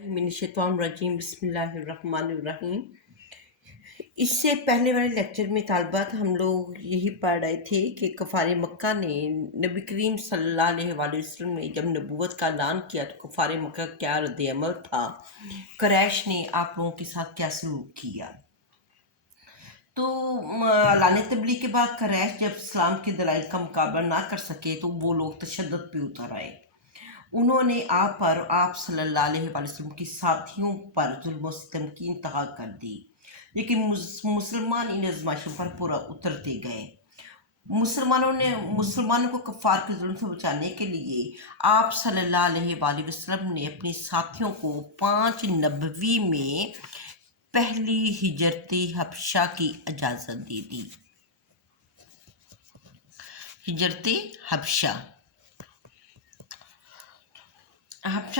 من الشیطان الرجیم بسم اللہ الرحمن الرحیم۔ اس سے پہلے والے لیکچر میں طالبات ہم لوگ یہی پڑھ رہے تھے کہ کفار مکہ نے نبی کریم صلی اللہ علیہ وآلہ وسلم نے جب نبوت کا اعلان کیا تو کفار مکہ کا کیا رد عمل تھا، قریش نے آپ لوگوں کے ساتھ کیا سلوک کیا۔ تو اعلان تبلیغ کے بعد قریش جب اسلام کے دلائل کا مقابلہ نہ کر سکے تو وہ لوگ تشدد پہ اتر آئے۔ انہوں نے آپ پر آپ صلی اللہ علیہ وآلہ وسلم کی ساتھیوں پر ظلم و ستم کی انتہا کر دی، لیکن مسلمان ان آزمائشوں پر پورا اترتے گئے۔ مسلمانوں کو کفار کے ظلم سے بچانے کے لیے آپ صلی اللہ علیہ وآلہ وسلم نے اپنی ساتھیوں کو 5 نبوی میں پہلی ہجرت حبشہ کی اجازت دے دی۔ ہجرت حبشہ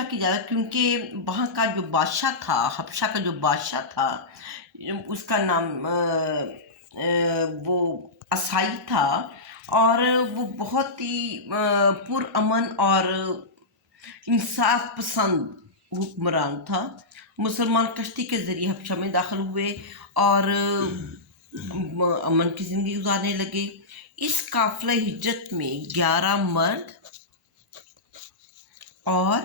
کی اجازت، کیونکہ وہاں کا جو بادشاہ تھا، حبشہ کا جو بادشاہ تھا، اس کا نام وہ عیسائی تھا، اور وہ بہت ہی پرامن اور انصاف پسند حکمران تھا۔ مسلمان کشتی کے ذریعے حبشہ میں داخل ہوئے اور امن کی زندگی گزارنے لگے۔ اس قافلہ ہجرت میں 11 مرد اور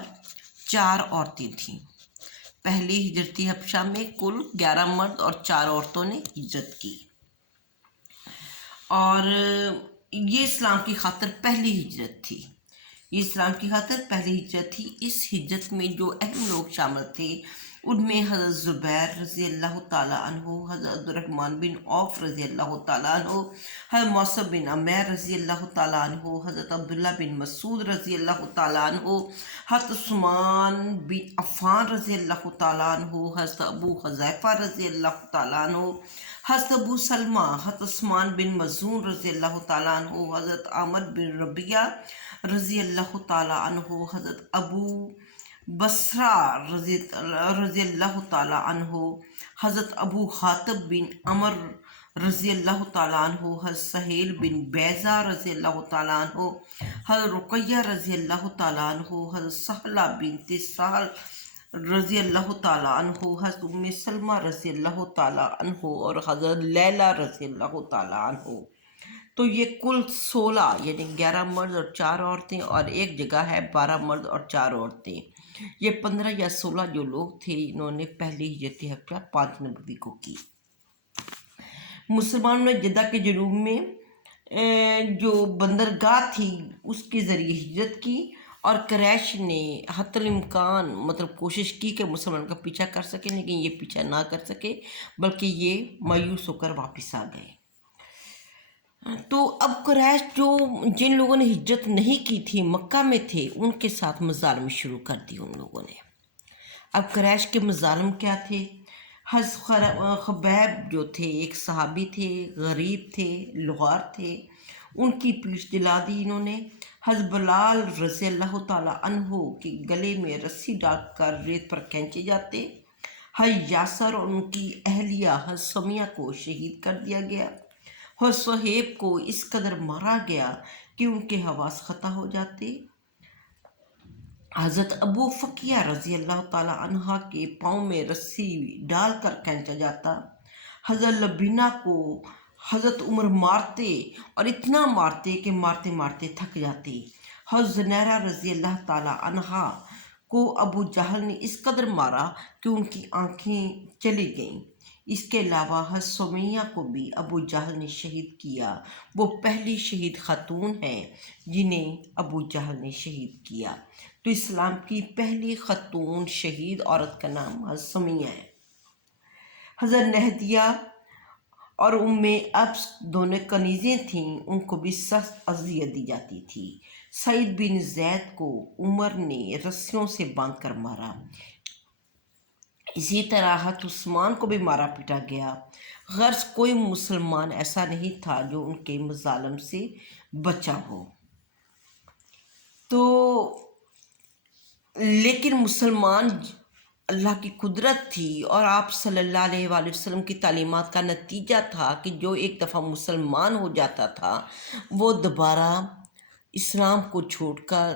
4 عورتیں تھیں۔ پہلی ہجرتی حبشہ میں کل 11 مرد اور 4 عورتوں نے ہجرت کی، اور یہ اسلام کی خاطر پہلی ہجرت تھی۔ اس ہجرت میں جو اہم لوگ شامل تھے ان میں حضرت زبیر رضی اللہ تعالیٰ عنہ، حضرت عبدالرحمن بن عوف رضی اللہ تعالیٰ عنہ، حضرت مصعب بن عمیر رضی اللہ تعالیٰ عنہ، حضرت عبداللہ بن مسعود رضی اللہ تعالیٰ عنہ، حضرت عثمان بن عفان رضی اللہ تعالیٰ عنہ، حضرت ابو حذیفہ رضی اللہ تعالیٰ عنہ، حضرت ابو سلمہ، حضرت عثمان بن مظعون رضی اللہ تعالیٰ عنہ، حضرت عامر بن ربیعہ رضی اللہ تعالیٰ عنہ، حضرت ابو بصرہ رضی اللہ تعالیٰ عنہ، حضرت ابو حاتب بن عمر رضی اللہ تعالیٰ عنہ، حضرت سہیل بن بیضہ رضی اللہ تعالیٰ عنہ، حضرت رقیہ رضی اللہ تعالیٰ عنہ، حضرت سہلہ بنت سہل رضی اللہ تعالیٰ عنہ، حضرت ام سلمہ رضی اللہ تعالیٰ عنہ، اور حضرت لیلہ رضی اللہ تعالیٰ عنہ۔ تو یہ کل 16 یعنی 11 مرد اور 4 عورتیں، اور ایک جگہ ہے 12 مرد اور 4 عورتیں، یہ 15 یا 16 جو لوگ تھے انہوں نے پہلی ہجرت حبشہ 5 نبوی کو کی۔ مسلمانوں نے جدہ کے جنوب میں جو بندرگاہ تھی اس کے ذریعے ہجرت کی، اور قریش نے حتی الامکان کوشش کی کہ مسلمان کا پیچھا کر سکیں، لیکن یہ پیچھا نہ کر سکے، بلکہ یہ مایوس ہو کر واپس آ گئے۔ تو اب قریش جن لوگوں نے ہجرت نہیں کی تھی، مکہ میں تھے، ان کے ساتھ مظالم شروع کر دی ان لوگوں نے۔ اب قریش کے مظالم کیا تھے؟ حضرت خبیب جو تھے، ایک صحابی تھے، غریب تھے، لغار تھے، ان کی پیٹھ جلا دی انہوں نے۔ حضرت بلال رضی اللہ تعالیٰ عنہ کے گلے میں رسی ڈال کر ریت پر کھینچے جاتے۔ حضرت یاسر اور ان کی اہلیہ حضرت سمیہ کو شہید کر دیا گیا۔ حضرت صہیب کو اس قدر مارا گیا کہ ان کے حواس قطع ہو جاتے۔ حضرت ابو فقیہ رضی اللہ تعالیٰ عنہ کے پاؤں میں رسی ڈال کر کھینچا جاتا۔ حضرت لبینہ کو حضرت عمر مارتے، اور اتنا مارتے کہ مارتے مارتے تھک جاتے۔ حضرت زنیرہ رضی اللہ تعالیٰ عنہ کو ابو جہل نے اس قدر مارا کہ ان کی آنکھیں چلی گئیں۔ اس کے علاوہ حضرت سمیہ کو بھی ابو جہل نے شہید کیا۔ وہ پہلی شہید خاتون ہیں جنہیں ابو جہل نے شہید کیا۔ تو اسلام کی پہلی خاتون شہید عورت کا نام حضرت سمیہ ہے۔ حضرت نہدیہ اور ام ابس دونوں کنیزیں تھیں، ان کو بھی سخت اذیت دی جاتی تھی۔ سعید بن زید کو عمر نے رسیوں سے باندھ کر مارا۔ اسی طرح حضرت عثمان کو بھی مارا پیٹا گیا۔ غرض کوئی مسلمان ایسا نہیں تھا جو ان کے مظالم سے بچا ہو۔ تو لیکن مسلمان اللہ کی قدرت تھی، اور آپ صلی اللہ علیہ وآلہ وسلم کی تعلیمات کا نتیجہ تھا کہ جو ایک دفعہ مسلمان ہو جاتا تھا وہ دوبارہ اسلام کو چھوڑ کر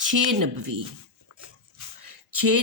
6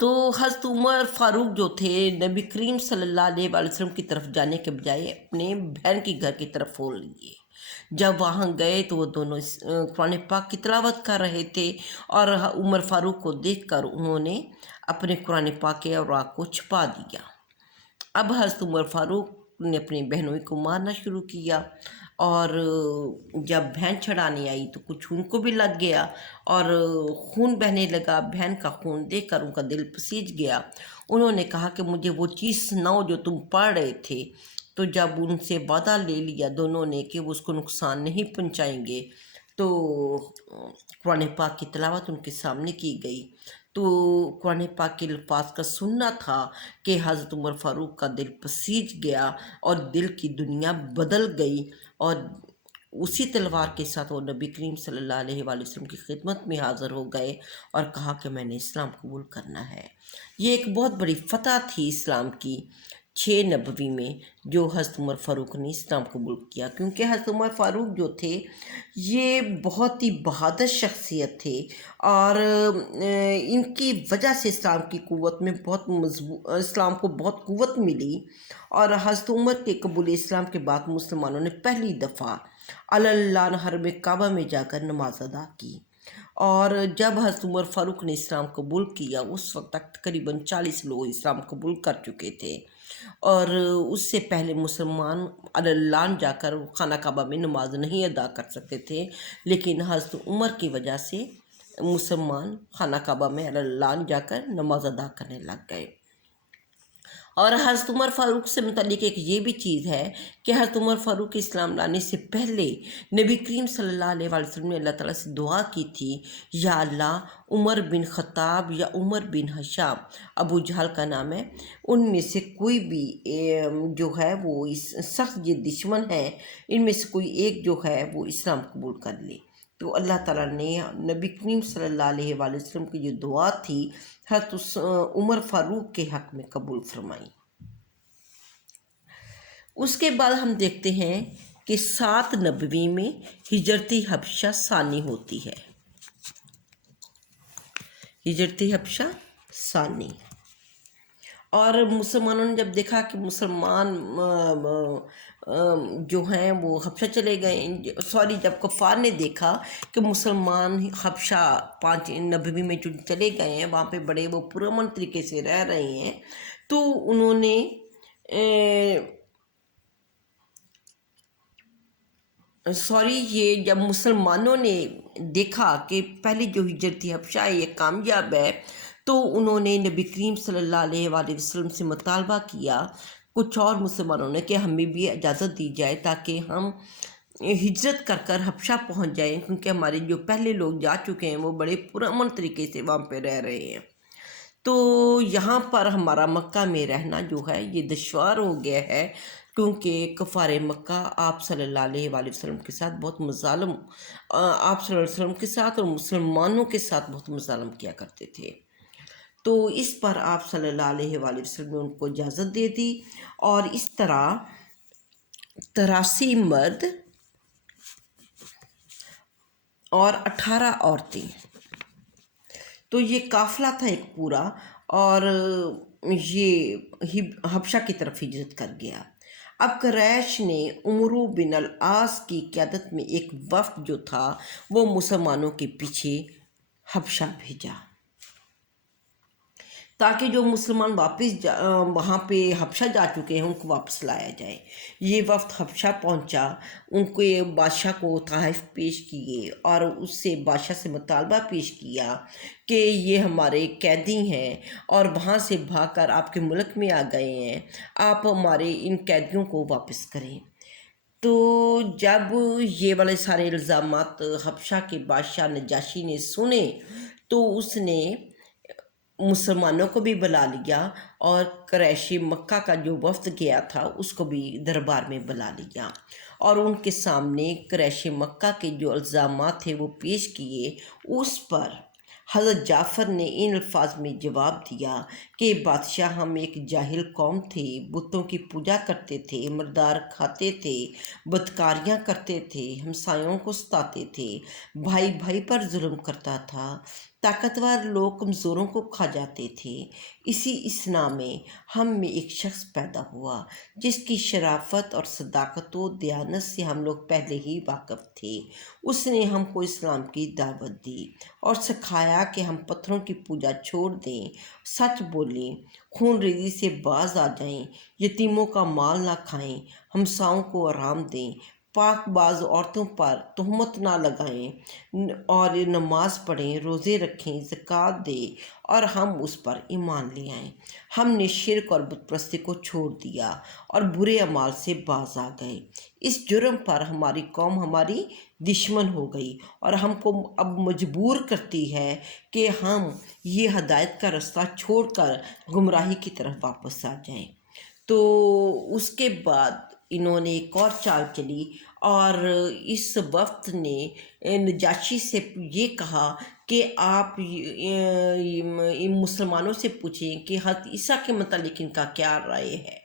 تو حضرت عمر فاروق جو تھے نبی کریم صلی اللہ علیہ وآلہ وسلم کی طرف جانے کے بجائے اپنے بہن کی گھر کی طرف ہو لیے. جب وہاں گئے تو وہ دونوں قرآن پاک کی تلاوت کر رہے تھے، اور عمر فاروق کو دیکھ کر انہوں نے اپنے قرآن پاک کے اوراق کو چھپا دیا. اب حضرت عمر فاروق نے اپنی بہنوں کو مارنا شروع کیا، اور جب بہن چھڑانے آئی تو کچھ ان کو بھی لگ گیا اور خون بہنے لگا. بہن کا خون دیکھ کر ان کا دل پسیج گیا. انہوں نے کہا کہ مجھے وہ چیز سناؤ جو تم پڑھ رہے تھے. تو جب ان سے وعدہ لے لیا دونوں نے کہ وہ اس کو نقصان نہیں پہنچائیں گے، تو قرآن پاک کی تلاوت ان کے سامنے کی گئی. تو قرآن پاک کے الفاظ کا سننا تھا کہ حضرت عمر فاروق کا دل پسیج گیا اور دل کی دنیا بدل گئی، اور اسی تلوار کے ساتھ وہ نبی کریم صلی اللہ علیہ وآلہ وسلم کی خدمت میں حاضر ہو گئے اور کہا کہ میں نے اسلام قبول کرنا ہے. یہ ایک بہت بڑی فتح تھی اسلام کی 6 نبوی میں، جو حضرت عمر فاروق نے اسلام قبول کیا. کیونکہ حضرت عمر فاروق جو تھے یہ بہت ہی بہادر شخصیت تھے، اور ان کی وجہ سے اسلام کی قوت میں اسلام کو بہت قوت ملی. اور حضرت عمر کے قبول اسلام کے بعد مسلمانوں نے پہلی دفعہ اللہ حرم کعبہ میں جا کر نماز ادا کی. اور جب حضرت عمر فاروق نے اسلام قبول کیا اس وقت تک تقریباً 40 لوگ اسلام قبول کر چکے تھے، اور اس سے پہلے مسلمان اللہ جا کر خانہ کعبہ میں نماز نہیں ادا کر سکتے تھے، لیکن حضرت عمر کی وجہ سے مسلمان خانہ کعبہ میں اللہ جا کر نماز ادا کرنے لگ گئے. اور حضرت عمر فاروق سے متعلق ایک یہ بھی چیز ہے کہ حضرت عمر فاروق اسلام لانے سے پہلے نبی کریم صلی اللہ علیہ وآلہ وسلم نے اللہ تعالیٰ سے دعا کی تھی، یا اللہ عمر بن خطاب یا عمر بن ہشام، ابو جہل کا نام ہے، ان میں سے کوئی بھی جو ہے وہ سخت یہ دشمن ہے، ان میں سے کوئی ایک جو ہے وہ اسلام قبول کر لے. تو اللہ تعالیٰ نے نبی کریم صلی اللہ علیہ وآلہ وسلم کی جو دعا تھی حضرت عمر فاروق کے حق میں قبول فرمائی. اس کے بعد ہم دیکھتے ہیں کہ 7 نبوی میں ہجرت حبشہ ثانی ہوتی ہے. ہجرت حبشہ ثانی، اور مسلمانوں نے جب دیکھا کہ مسلمان جو ہیں وہ حبشہ چلے گئے، جب کفار نے دیکھا کہ مسلمان حبشہ 5 نبوی میں جو چلے گئے ہیں وہاں پہ بڑے وہ پرامن طریقے سے رہ رہے ہیں، تو انہوں نے یہ جب مسلمانوں نے دیکھا کہ پہلی جو ہجرت حبشہ ہے یہ کامیاب ہے، تو انہوں نے نبی کریم صلی اللہ علیہ وآلہ وسلم سے مطالبہ کیا، کچھ اور مسلمانوں نے، کہ ہمیں بھی اجازت دی جائے تاکہ ہم ہجرت کر کر حبشہ پہنچ جائیں، کیونکہ ہمارے جو پہلے لوگ جا چکے ہیں وہ بڑے پرامن طریقے سے وہاں پہ رہ رہے ہیں. تو یہاں پر ہمارا مکہ میں رہنا جو ہے یہ دشوار ہو گیا ہے، کیونکہ کفار مکہ آپ صلی اللہ علیہ وآلہ وسلم کے ساتھ بہت مظالم، آپ صلی اللہ علیہ وسلم کے ساتھ اور مسلمانوں کے ساتھ بہت مظالم کیا کرتے تھے. تو اس پر آپ صلی اللہ علیہ وآلہ وسلم نے ان کو اجازت دے دی، اور اس طرح 83 مرد اور 18 عورتیں، تو یہ قافلہ تھا ایک پورا، اور یہ حبشہ کی طرف ہجرت کر گیا. اب قریش نے عمرو بن العاص کی قیادت میں ایک وفد جو تھا وہ مسلمانوں کے پیچھے حبشہ بھیجا، تاکہ جو مسلمان واپس وہاں پہ حبشہ جا چکے ہیں ان کو واپس لایا جائے. یہ وفد حبشہ پہنچا، ان کو یہ بادشاہ کو تحائف پیش کیے، اور اس سے بادشاہ سے مطالبہ پیش کیا کہ یہ ہمارے قیدی ہیں اور وہاں سے بھاگ کر آپ کے ملک میں آ گئے ہیں، آپ ہمارے ان قیدیوں کو واپس کریں. تو جب یہ والے سارے الزامات حبشہ کے بادشاہ نجاشی نے سنے تو اس نے مسلمانوں کو بھی بلا لیا، اور قریشی مکہ کا جو وفد گیا تھا اس کو بھی دربار میں بلا لیا، اور ان کے سامنے قریشی مکہ کے جو الزامات تھے وہ پیش کیے. اس پر حضرت جعفر نے ان الفاظ میں جواب دیا کہ بادشاہ ہم ایک جاہل قوم تھے، بتوں کی پوجا کرتے تھے، مردار کھاتے تھے، بدکاریاں کرتے تھے، ہمسایوں کو ستاتے تھے، بھائی بھائی پر ظلم کرتا تھا، طاقتور لوگ کمزوروں کو کھا جاتے تھے۔ اسی اثنا میں ہم میں ایک شخص پیدا ہوا جس کی شرافت اور صداقت و دیانت سے ہم لوگ پہلے ہی واقف تھے۔ اس نے ہم کو اسلام کی دعوت دی اور سکھایا کہ ہم پتھروں کی پوجا چھوڑ دیں، سچ بولیں، خون ریزی سے باز آ جائیں، یتیموں کا مال نہ کھائیں، ہمساؤں کو آرام دیں، پاک باز عورتوں پر تہمت نہ لگائیں اور نماز پڑھیں، روزے رکھیں، زکوٰۃ دیں اور ہم اس پر ایمان لے آئیں۔ ہم نے شرک اور بت پرستی کو چھوڑ دیا اور برے اعمال سے باز آ گئے۔ اس جرم پر ہماری قوم ہماری دشمن ہو گئی اور ہم کو اب مجبور کرتی ہے کہ ہم یہ ہدایت کا رستہ چھوڑ کر گمراہی کی طرف واپس آ جائیں۔ تو اس کے بعد انہوں نے ایک اور چال چلی اور اس وفد نے نجاشی سے یہ کہا کہ آپ مسلمانوں سے پوچھیں کہ حضرت عیسیٰ کے متعلق ان کا کیا رائے ہے۔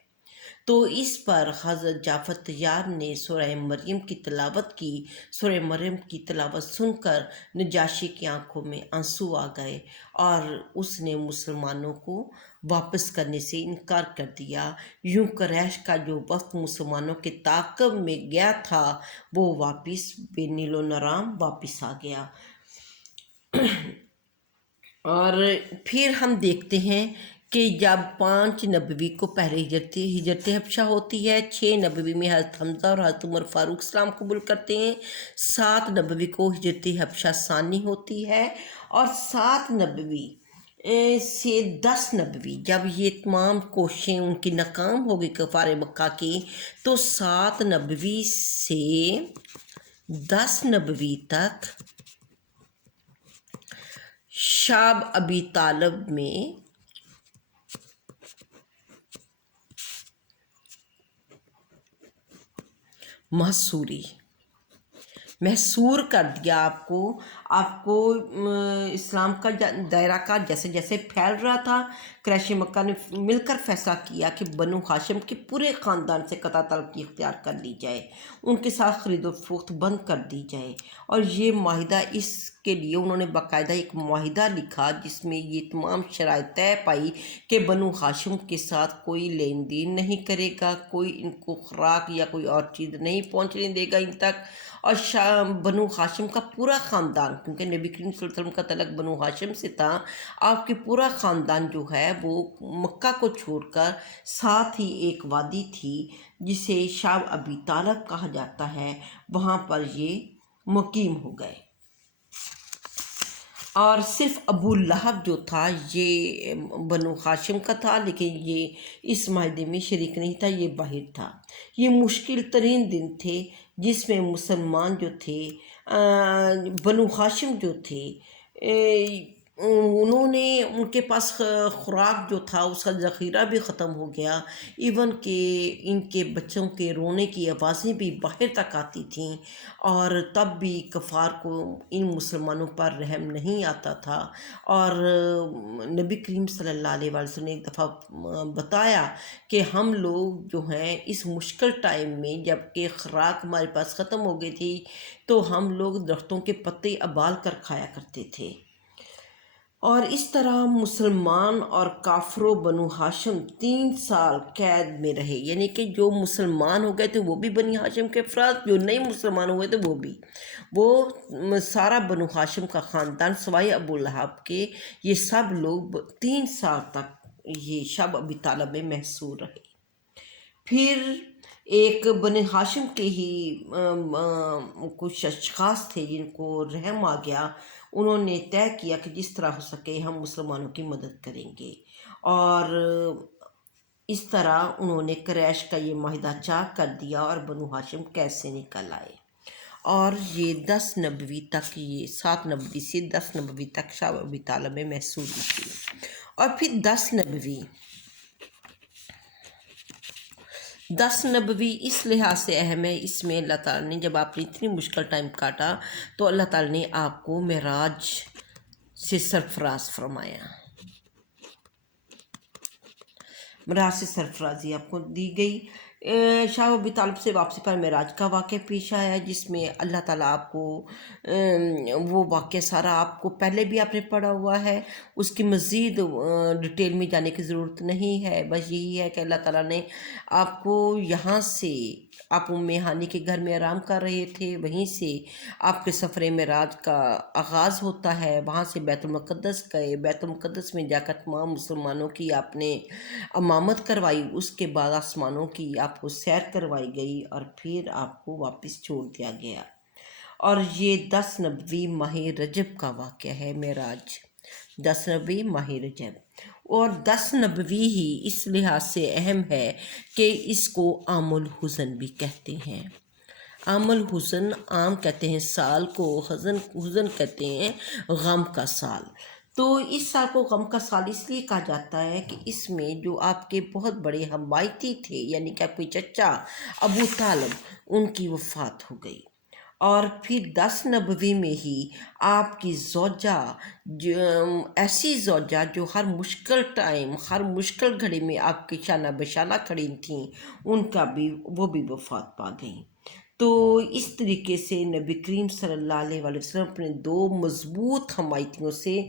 تو اس پر حضرت جعفر طیار نے سورہ مریم کی تلاوت کی۔ سورہ مریم کی تلاوت سن کر نجاشی کی آنکھوں میں آنسو آ گئے اور اس نے مسلمانوں کو واپس کرنے سے انکار کر دیا۔ یوں قریش کا جو وفد مسلمانوں کے تعاقب میں گیا تھا وہ واپس بے نیل و نرام واپس آ گیا۔ اور پھر ہم دیکھتے ہیں کہ جب 5 نبوی کو پہلے ہجرت حبشہ ہوتی ہے، 6 نبوی میں حضرت حمزہ اور حضرت عمر فاروق اسلام قبول کرتے ہیں، 7 نبوی کو ہجرت حبشہ ثانی ہوتی ہے، اور 7 نبوی سے 10 نبوی جب یہ تمام کوششیں ان کی ناکام ہو گئی کفار مکہ کی، تو 7 نبوی سے 10 نبوی تک شعب ابی طالب میں محصور کر دیا۔ آپ کو اسلام کا دائرہ کا جیسے جیسے پھیل رہا تھا، قریش مکہ نے مل کر فیصلہ کیا کہ بنو ہاشم کے پورے خاندان سے قطع تعلقی اختیار کر لی جائے، ان کے ساتھ خرید و فروخت بند کر دی جائے۔ اور یہ معاہدہ، اس کے لیے انہوں نے باقاعدہ ایک معاہدہ لکھا جس میں یہ تمام شرائط طے پائی کہ بنو ہاشم کے ساتھ کوئی لین دین نہیں کرے گا، کوئی ان کو خوراک یا کوئی اور چیز نہیں پہنچنے دے گا ان تک۔ اور بنو ہاشم کا پورا خاندان، کیونکہ نبی کریم صلی اللہ علیہ وسلم کا تعلق بنو ہاشم سے تھا، آپ کے پورا خاندان جو ہے وہ مکہ کو چھوڑ کر، ساتھ ہی ایک وادی تھی جسے شعب ابی طالب کہا جاتا ہے، وہاں پر یہ مقیم ہو گئے۔ اور صرف ابو لہب جو تھا یہ بنو ہاشم کا تھا، لیکن یہ اس معاہدے میں شریک نہیں تھا، یہ باہر تھا۔ یہ مشکل ترین دن تھے جس میں مسلمان جو تھے، بنو ہاشم جو تھے، انہوں نے، ان کے پاس خوراک جو تھا اس کا ذخیرہ بھی ختم ہو گیا، ایون کہ ان کے بچوں کے رونے کی آوازیں بھی باہر تک آتی تھیں، اور تب بھی کفار کو ان مسلمانوں پر رحم نہیں آتا تھا۔ اور نبی کریم صلی اللہ علیہ وسلم نے ایک دفعہ بتایا کہ ہم لوگ جو ہیں اس مشکل ٹائم میں، جب کہ خوراک ہمارے پاس ختم ہو گئی تھی، تو ہم لوگ درختوں کے پتے ابال کر کھایا کرتے تھے۔ اور اس طرح مسلمان اور کافر و بنو ہاشم 3 سال قید میں رہے، یعنی کہ جو مسلمان ہو گئے تھے وہ بھی بنی ہاشم کے افراد، جو نئے مسلمان ہوئے تھے وہ سارا بنو ہاشم کا خاندان سوائے ابو لہب کے، یہ سب لوگ 3 سال تک یہ شعب ابی طالب میں محصور رہے۔ پھر ایک بنی ہاشم کے ہی کچھ اشخاص تھے جن کو رحم آ گیا، انہوں نے طے کیا کہ جس طرح ہو سکے ہم مسلمانوں کی مدد کریں گے، اور اس طرح انہوں نے قریش کا یہ معاہدہ چاک کر دیا اور بنو ہاشم کیسے نکل آئے۔ اور یہ 10 نبوی تک، یہ 7 نبوی سے 10 نبوی تک شعب ابی طالب میں محصور تھی۔ اور پھر 10 نبوی اس لحاظ سے اہم ہے، اس میں اللہ تعالیٰ نے، جب آپ نے اتنی مشکل ٹائم کاٹا تو اللہ تعالیٰ نے آپ کو معراج سے سرفراز فرمایا۔ مراج سے سرفرازی آپ کو دی گئی۔ شاہ ابی طالب سے واپسی پر معراج کا واقعہ پیش آیا، جس میں اللہ تعالیٰ آپ کو وہ واقعہ سارا آپ کو پہلے بھی آپ نے پڑھا ہوا ہے، اس کی مزید ڈیٹیل میں جانے کی ضرورت نہیں ہے۔ بس یہی ہے کہ اللہ تعالیٰ نے آپ کو یہاں سے، آپ ام ہانی کے گھر میں آرام کر رہے تھے، وہیں سے آپ کے سفر معراج کا آغاز ہوتا ہے۔ وہاں سے بیت المقدس گئے، بیت المقدس میں جا کر تمام مسلمانوں کی آپ نے امامت کروائی، اس کے بعد آسمانوں کی آپ کو سیر کروائی گئی، اور پھر آپ کو واپس چھوڑ دیا گیا۔ اور یہ 10 نبوی ماہ رجب کا واقعہ ہے معراج، 10 نبوی ماہ رجب۔ اور 10 نبوی ہی اس لحاظ سے اہم ہے کہ اس کو عام الحزن بھی کہتے ہیں۔ عام الحزن، عام کہتے ہیں سال کو، حزن کہتے ہیں غم کا سال۔ تو اس سال کو غم کا سال اس لیے کہا جاتا ہے کہ اس میں جو آپ کے بہت بڑے حمایتی تھے، یعنی کہ آپ کے چچا ابو طالب، ان کی وفات ہو گئی۔ اور پھر 10 نبوی میں ہی آپ کی زوجہ، ایسی زوجہ جو ہر مشکل ٹائم، ہر مشکل گھڑی میں آپ کی شانہ بشانہ کھڑی تھیں، ان کا بھی، وہ بھی وفات پا گئیں۔ تو اس طریقے سے نبی کریم صلی اللہ علیہ وآلہ وسلم اپنے 2 مضبوط حمایتیوں سے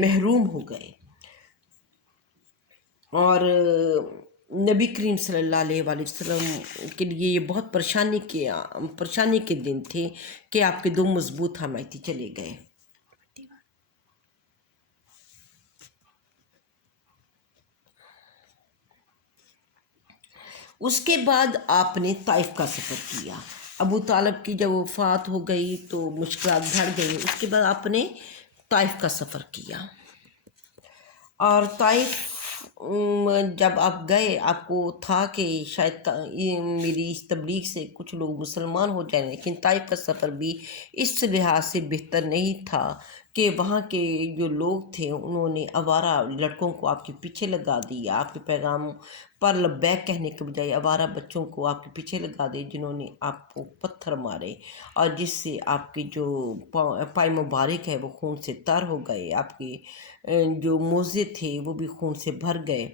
محروم ہو گئے، اور نبی کریم صلی اللہ علیہ وآلہ وسلم کے لیے یہ بہت پریشانی کے دن تھے کہ آپ کے 2 مضبوط حمایتی چلے گئے۔ اس کے بعد آپ نے طائف کا سفر کیا۔ ابو طالب کی جب وفات ہو گئی تو مشکلات بڑھ گئی، اس کے بعد آپ نے طائف کا سفر کیا۔ اور طائف جب آپ گئے، آپ کو تھا کہ شاید میری اس تبلیغ سے کچھ لوگ مسلمان ہو جائیں، لیکن طائف کا سفر بھی اس لحاظ سے بہتر نہیں تھا کہ وہاں کے جو لوگ تھے انہوں نے آوارہ لڑکوں کو آپ کے پیچھے لگا دیا، آپ کے پیغام پر لبیک کہنے کے بجائے آوارہ بچوں کو آپ کے پیچھے لگا دے، جنہوں نے آپ کو پتھر مارے، اور جس سے آپ کے جو پائے مبارک ہے وہ خون سے تر ہو گئے، آپ کے جو موزے تھے وہ بھی خون سے بھر گئے۔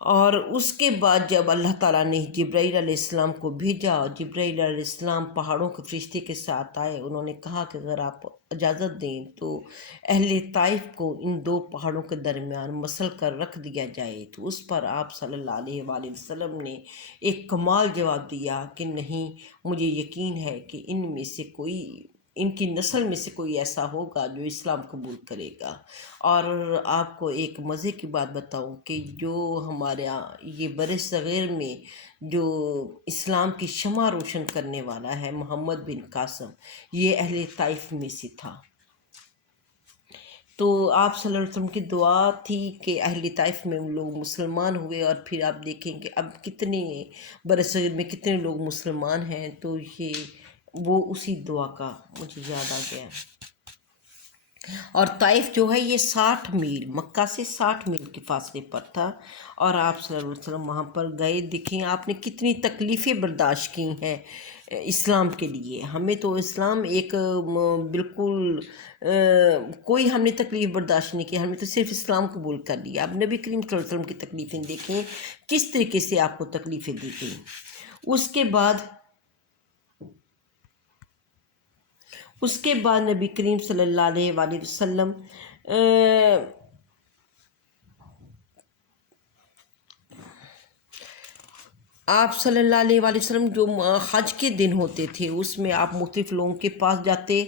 اور اس کے بعد جب اللہ تعالیٰ نے جبرائیل علیہ السلام کو بھیجا، اور جبرائیل علیہ السلام پہاڑوں کے فرشتے کے ساتھ آئے، انہوں نے کہا کہ اگر آپ اجازت دیں تو اہل طائف کو ان 2 پہاڑوں کے درمیان مسل کر رکھ دیا جائے، تو اس پر آپ صلی اللہ علیہ وآلہ وسلم نے ایک کمال جواب دیا کہ نہیں، مجھے یقین ہے کہ ان میں سے کوئی، ان کی نسل میں سے کوئی ایسا ہوگا جو اسلام قبول کرے گا۔ اور آپ کو ایک مزے کی بات بتاؤں کہ جو ہمارے یہ بر صغیر میں جو اسلام کی شمع روشن کرنے والا ہے، محمد بن قاسم، یہ اہل طائف میں سے تھا۔ تو آپ صلی اللہ علیہ وسلم کی دعا تھی کہ اہل طائف میں لوگ مسلمان ہوئے، اور پھر آپ دیکھیں کہ اب کتنے برصغیر میں کتنے لوگ مسلمان ہیں، تو یہ وہ اسی دعا کا مجھے یاد آ گیا۔ اور طائف جو ہے یہ 60 میل، مکہ سے 60 میل کے فاصلے پر تھا، اور آپ صلی اللہ علیہ وسلم وہاں پر گئے۔ دیکھیں آپ نے کتنی تکلیفیں برداشت کی ہیں اسلام کے لیے۔ ہمیں تو اسلام ایک بالکل کوئی ہم نے تکلیف برداشت نہیں کی، ہم نے تو صرف اسلام قبول کر لیا۔ اب نبی کریم صلی اللہ علیہ وسلم کی تکلیفیں دیکھیں کس طریقے سے آپ کو تکلیفیں دی گئیں۔ اس کے بعد نبی کریم صلی اللہ علیہ وآلہ وسلم آپ صلی اللہ علیہ وآلہ وسلم جو حج کے دن ہوتے تھے اس میں آپ مختلف لوگوں کے پاس جاتے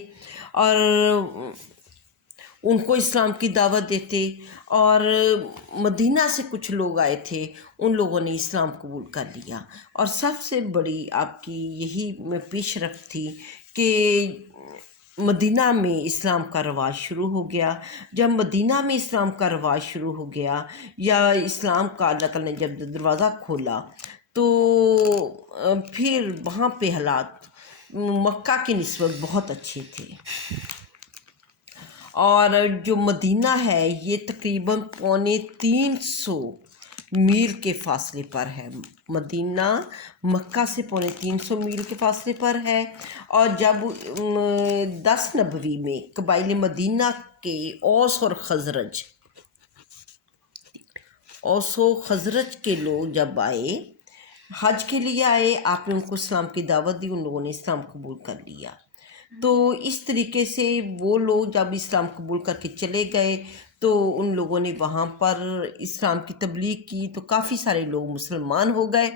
اور ان کو اسلام کی دعوت دیتے، اور مدینہ سے کچھ لوگ آئے تھے، ان لوگوں نے اسلام قبول کر لیا۔ اور سب سے بڑی آپ کی یہی پیش رفت تھی کہ مدینہ میں اسلام کا رواج شروع ہو گیا۔ جب مدینہ میں اسلام کا رواج شروع ہو گیا، یا اسلام کا اللہ تعالیٰ نے جب دروازہ کھولا، تو پھر وہاں پہ حالات مکہ کی نسبت بہت اچھے تھے۔ اور جو مدینہ ہے یہ تقریباً 350 میل کے فاصلے پر ہے، مدینہ مکہ سے 350 میل کے فاصلے پر ہے۔ اور جب 10 نبوی میں قبائل مدینہ کے اوس اور خزرج اور سو خزرج کے لوگ جب آئے حج کے لیے آئے، آپ نے ان کو اسلام کی دعوت دی، ان لوگوں نے اسلام قبول کر لیا۔ تو اس طریقے سے وہ لوگ جب اسلام قبول کر کے چلے گئے تو ان لوگوں نے وہاں پر اسلام کی تبلیغ کی تو کافی سارے لوگ مسلمان ہو گئے۔